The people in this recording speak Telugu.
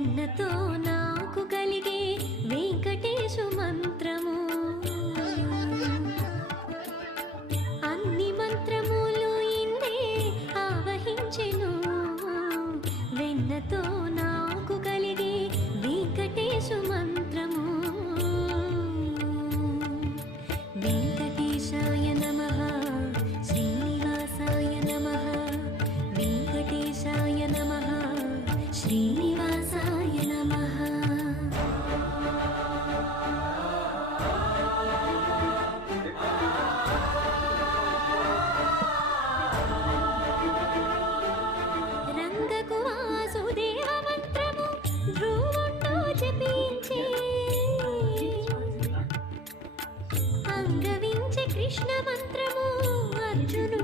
వెన్నతో నాకు కలిగే వెంకటేశు మంత్రము. అన్ని మంత్రములు ఇందే ఆవహించెను. వెన్నతో నాకు కలిగే వెంకటేశు మంత్రము. వెంకటేశాయ నమ శ్రీనివాసాయ నమ. వెంకటేశాయ నమ శ్రీనివాస అంగవించ కృష్ణ మంత్రము అర్జును